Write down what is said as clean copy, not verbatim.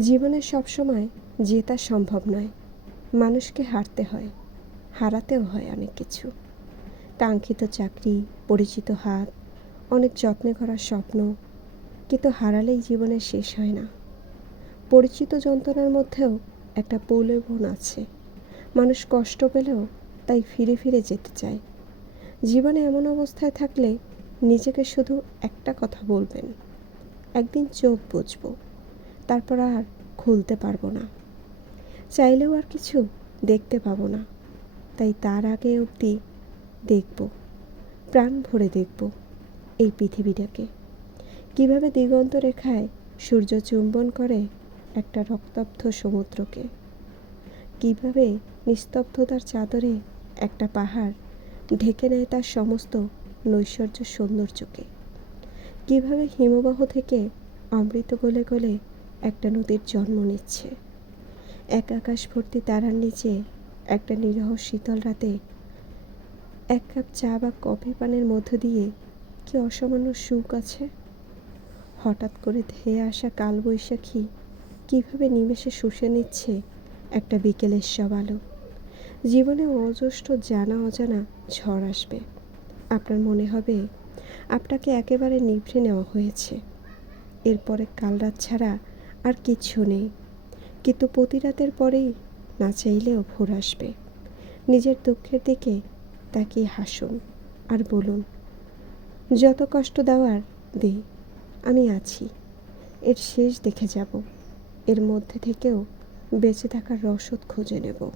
জীবনে সবসময় জেতা সম্ভব নয়। মানুষকে হারতে হয়, হারাতেও হয় অনেক কিছু। কাঙ্ক্ষিত চাকরি, পরিচিত হাত, অনেক যত্নে করা স্বপ্ন, কিন্তু হারালেই জীবনের শেষ হয় না। পরিচিত যন্ত্রণার মধ্যেও একটা প্রলোভন আছে। মানুষ কষ্ট পেলেও তাই ফিরে ফিরে যেতে চায়। জীবনে এমন অবস্থায় থাকলে নিজেকে শুধু একটা কথা বলবেন, একদিন চোখ বুজবো, তারপর আর খুলতে পারবো না। চাইলেও আর কিছু দেখতে পাবো না। তাই তার আগে অবধি দেখব, প্রাণ ভরে দেখব এই পৃথিবীটাকে। কিভাবে দিগন্ত রেখায় সূর্য চুম্বন করে একটা রক্তাক্ত সমুদ্রকে। কিভাবে নিস্তব্ধতার চাদরে একটা পাহাড় ঢেকে নেয় তার সমস্ত নৈশ্বর্য সৌন্দর্যকে। কিভাবে হিমবাহ থেকে অমৃত গলে গলে একটা নদীর জন্ম নিচ্ছে। এক আকাশ ভর্তি তারার নিচে একটা নিরহ শীতল রাতে এক কাপ চা বা কফি পানের মধ্য দিয়ে কি অসামান্য সুখ আছে। হঠাৎ করে ধেয়ে আসা কালবৈশাখী কীভাবে নিমেষে শুষে নিচ্ছে একটা বিকেলের সব আলো। জীবনে অজস্র জানা অজানা ঝড় আসবে। আপনার মনে হবে আপনাকে একেবারে নিভড়ে নেওয়া হয়েছে। এরপরে কাল রাত ছাড়া আর কিচ্ছু নেই। কিন্তু প্রতি রাতের পরেই না চাইলেও ভোর আসবে। নিজের দুঃখের দিকে তাকিয়ে হাসুন আর বলুন, যত কষ্ট দেওয়ার দে, আমি আছি। এর শেষ দেখে যাব। এর মধ্যে থেকেও বেঁচে থাকার রসদ খুঁজে নেব।